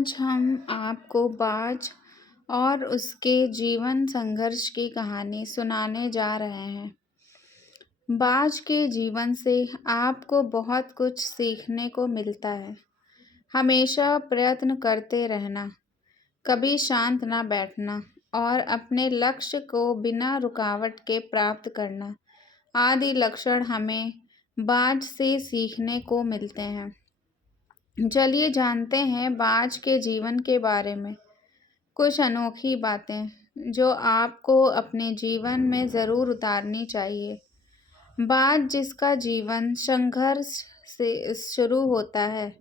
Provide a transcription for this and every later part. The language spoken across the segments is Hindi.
आज हम आपको बाज और उसके जीवन संघर्ष की कहानी सुनाने जा रहे हैं। बाज के जीवन से आपको बहुत कुछ सीखने को मिलता है। हमेशा प्रयत्न करते रहना, कभी शांत ना बैठना और अपने लक्ष्य को बिना रुकावट के प्राप्त करना आदि लक्षण हमें बाज से सीखने को मिलते हैं। चलिए जानते हैं बाज के जीवन के बारे में कुछ अनोखी बातें जो आपको अपने जीवन में ज़रूर उतारनी चाहिए। बाज जिसका जीवन संघर्ष से शुरू होता है,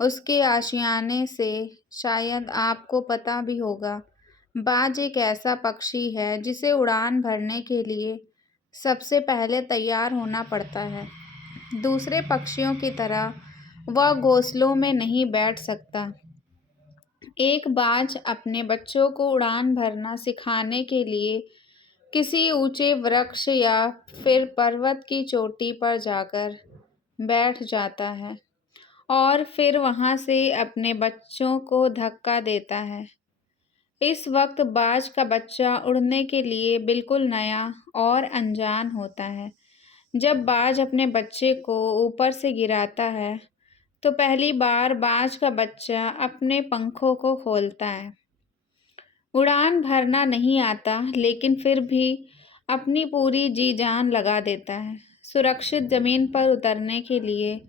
उसके आशियाने से शायद आपको पता भी होगा। बाज एक ऐसा पक्षी है जिसे उड़ान भरने के लिए सबसे पहले तैयार होना पड़ता है। दूसरे पक्षियों की तरह वह घोंसलों में नहीं बैठ सकता। एक बाज अपने बच्चों को उड़ान भरना सिखाने के लिए किसी ऊंचे वृक्ष या फिर पर्वत की चोटी पर जाकर बैठ जाता है और फिर वहां से अपने बच्चों को धक्का देता है। इस वक्त बाज का बच्चा उड़ने के लिए बिल्कुल नया और अनजान होता है। जब बाज अपने बच्चे को ऊपर से गिराता है तो पहली बार बाज का बच्चा अपने पंखों को खोलता है। उड़ान भरना नहीं आता, लेकिन फिर भी अपनी पूरी जी जान लगा देता है सुरक्षित जमीन पर उतरने के लिए।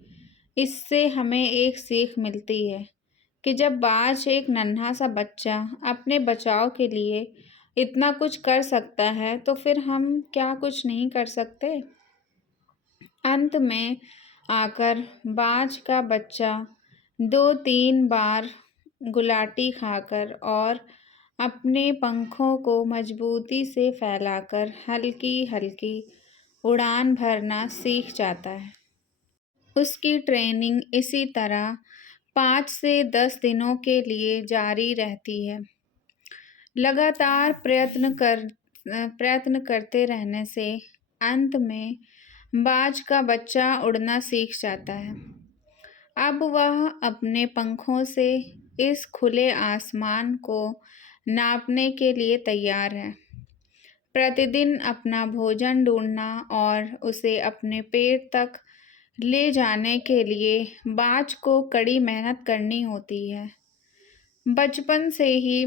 इससे हमें एक सीख मिलती है कि जब बाज एक नन्हा सा बच्चा अपने बचाव के लिए इतना कुछ कर सकता है तो फिर हम क्या कुछ नहीं कर सकते। अंत में आकर बाज का बच्चा 2-3 बार गुलाटी खाकर और अपने पंखों को मजबूती से फैलाकर हल्की हल्की उड़ान भरना सीख जाता है। उसकी ट्रेनिंग इसी तरह 5 से 10 दिनों के लिए जारी रहती है। लगातार प्रयत्न करते रहने से अंत में बाज का बच्चा उड़ना सीख जाता है। अब वह अपने पंखों से इस खुले आसमान को नापने के लिए तैयार है। प्रतिदिन अपना भोजन ढूंढना और उसे अपने पेट तक ले जाने के लिए बाज को कड़ी मेहनत करनी होती है। बचपन से ही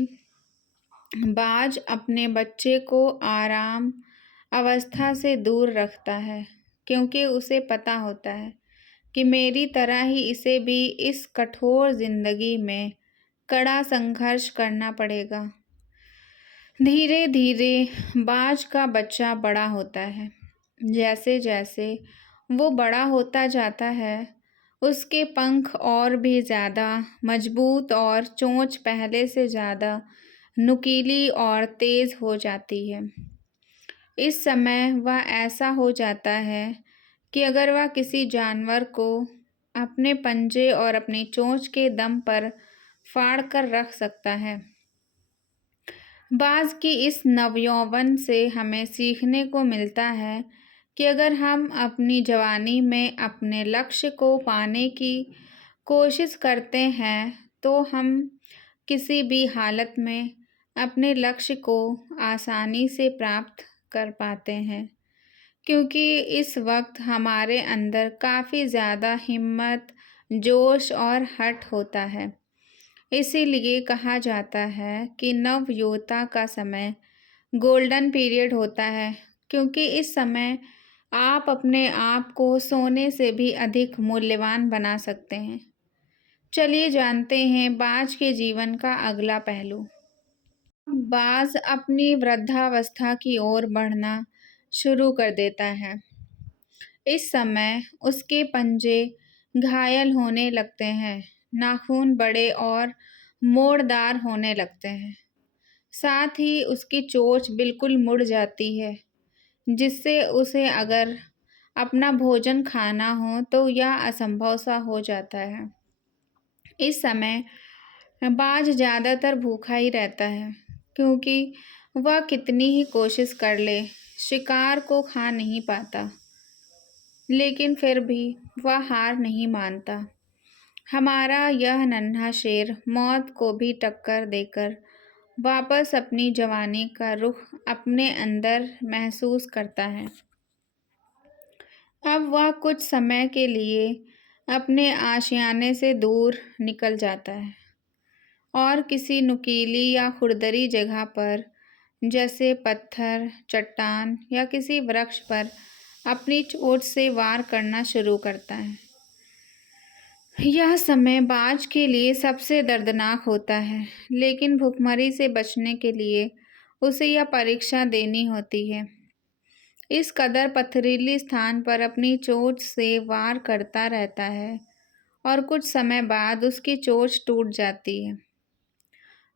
बाज अपने बच्चे को आराम अवस्था से दूर रखता है, क्योंकि उसे पता होता है कि मेरी तरह ही इसे भी इस कठोर जिंदगी में कड़ा संघर्ष करना पड़ेगा। धीरे धीरे बाज का बच्चा बड़ा होता है। जैसे जैसे वो बड़ा होता जाता है, उसके पंख और भी ज़्यादा मजबूत और चोंच पहले से ज़्यादा नुकीली और तेज़ हो जाती है। इस समय वह ऐसा हो जाता है कि अगर वह किसी जानवर को अपने पंजे और अपनी चोंच के दम पर फाड़ कर रख सकता है। बाज की इस नवयौवन से हमें सीखने को मिलता है कि अगर हम अपनी जवानी में अपने लक्ष्य को पाने की कोशिश करते हैं तो हम किसी भी हालत में अपने लक्ष्य को आसानी से प्राप्त कर पाते हैं, क्योंकि इस वक्त हमारे अंदर काफ़ी ज़्यादा हिम्मत, जोश और हठ होता है। इसीलिए कहा जाता है कि नवयुवता का समय गोल्डन पीरियड होता है, क्योंकि इस समय आप अपने आप को सोने से भी अधिक मूल्यवान बना सकते हैं। चलिए जानते हैं बाज के जीवन का अगला पहलू। बाज अपनी वृद्धावस्था की ओर बढ़ना शुरू कर देता है। इस समय उसके पंजे घायल होने लगते हैं, नाखून बड़े और मोड़दार होने लगते हैं। साथ ही उसकी चोंच बिल्कुल मुड़ जाती है, जिससे उसे अगर अपना भोजन खाना हो तो यह असंभव सा हो जाता है। इस समय बाज ज़्यादातर भूखा ही रहता है, क्योंकि वह कितनी ही कोशिश कर ले शिकार को खा नहीं पाता, लेकिन फिर भी वह हार नहीं मानता हमारा यह नन्हा शेर मौत को भी टक्कर देकर वापस अपनी जवानी का रुख अपने अंदर महसूस करता है। अब वह कुछ समय के लिए अपने आशियाने से दूर निकल जाता है और किसी नुकीली या खुरदरी जगह पर, जैसे पत्थर, चट्टान या किसी वृक्ष पर अपनी चोंच से वार करना शुरू करता है। यह समय बाज के लिए सबसे दर्दनाक होता है, लेकिन भूखमरी से बचने के लिए उसे यह परीक्षा देनी होती है। इस कदर पथरीली स्थान पर अपनी चोंच से वार करता रहता है और कुछ समय बाद उसकी चोंच टूट जाती है।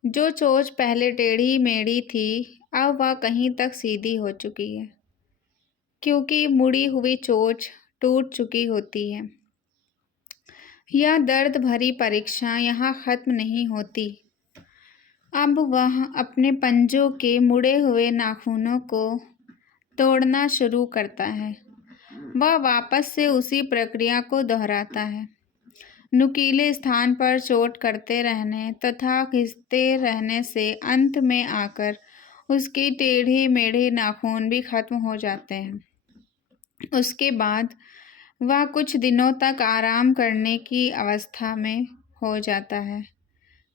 जो चोंच पहले टेढ़ी मेढ़ी थी, अब वह कहीं तक सीधी हो चुकी है, क्योंकि मुड़ी हुई चोंच टूट चुकी होती है। यह दर्द भरी परीक्षा यहाँ खत्म नहीं होती। अब वह अपने पंजों के मुड़े हुए नाखूनों को तोड़ना शुरू करता है। वह वापस से उसी प्रक्रिया को दोहराता है, नुकीले स्थान पर चोट करते रहने तथा खींचते रहने से अंत में आकर उसके टेढ़े मेढ़े नाखून भी खत्म हो जाते हैं। उसके बाद वह कुछ दिनों तक आराम करने की अवस्था में हो जाता है,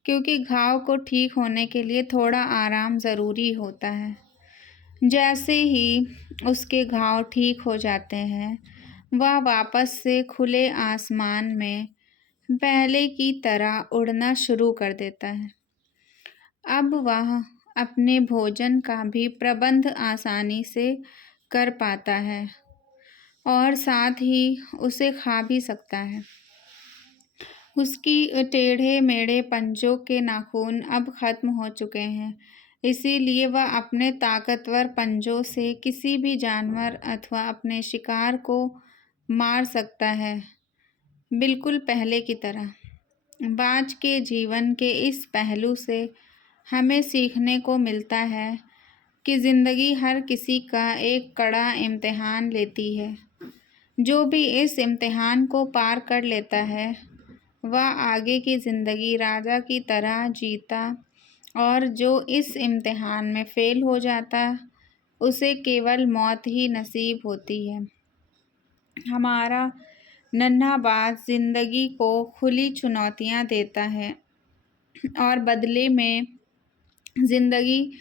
क्योंकि घाव को ठीक होने के लिए थोड़ा आराम ज़रूरी होता है। जैसे ही उसके घाव ठीक हो जाते हैं, वह वापस से खुले आसमान में पहले की तरह उड़ना शुरू कर देता है। अब वह अपने भोजन का भी प्रबंध आसानी से कर पाता है और साथ ही उसे खा भी सकता है। उसकी टेढ़े मेढ़े पंजों के नाखून अब खत्म हो चुके हैं, इसीलिए वह अपने ताकतवर पंजों से किसी भी जानवर अथवा अपने शिकार को मार सकता है, बिल्कुल पहले की तरह। बाज के जीवन के इस पहलू से हमें सीखने को मिलता है कि ज़िंदगी हर किसी का एक कड़ा इम्तिहान लेती है। जो भी इस इम्तिहान को पार कर लेता है, वह आगे की ज़िंदगी राजा की तरह जीता, और जो इस इम्तिहान में फ़ेल हो जाता, उसे केवल मौत ही नसीब होती है। हमारा नन्हा बाज ज़िंदगी को खुली चुनौतियाँ देता है और बदले में ज़िंदगी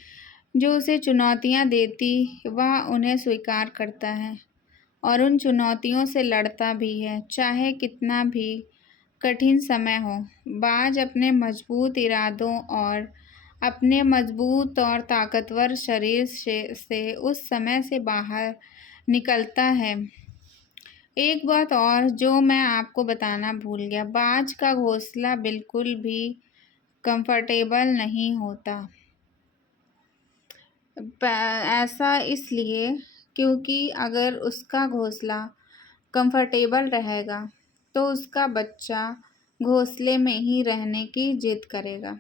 जो उसे चुनौतियाँ देती, वह उन्हें स्वीकार करता है और उन चुनौतियों से लड़ता भी है, चाहे कितना भी कठिन समय हो। बाज अपने मजबूत इरादों और अपने मजबूत और ताकतवर शरीर से उस समय से बाहर निकलता है। एक बात और जो मैं आपको बताना भूल गया, बाज का घोंसला बिल्कुल भी कंफर्टेबल नहीं होता। ऐसा इसलिए क्योंकि अगर उसका घोंसला कंफर्टेबल रहेगा, तो उसका बच्चा घोंसले में ही रहने की जिद करेगा।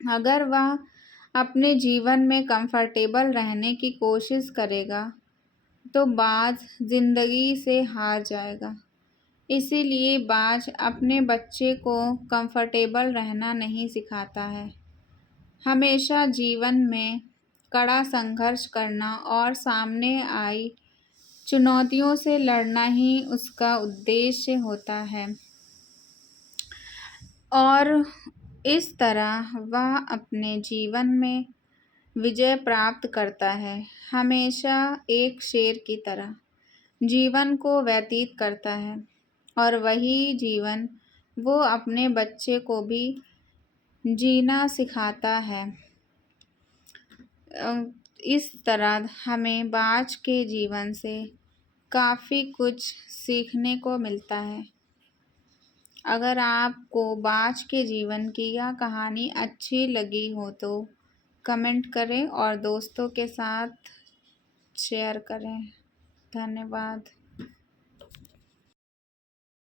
अगर वह अपने जीवन में कंफर्टेबल रहने की कोशिश करेगा, तो बाज ज़िंदगी से हार जाएगा। इसीलिए बाज अपने बच्चे को कंफर्टेबल रहना नहीं सिखाता है। हमेशा जीवन में कड़ा संघर्ष करना और सामने आई चुनौतियों से लड़ना ही उसका उद्देश्य होता है, और इस तरह वह अपने जीवन में विजय प्राप्त करता है। हमेशा एक शेर की तरह जीवन को व्यतीत करता है, और वही जीवन वो अपने बच्चे को भी जीना सिखाता है। इस तरह हमें बाज के जीवन से काफ़ी कुछ सीखने को मिलता है। अगर आपको बाज के जीवन की यह कहानी अच्छी लगी हो तो कमेंट करें और दोस्तों के साथ शेयर करें। धन्यवाद।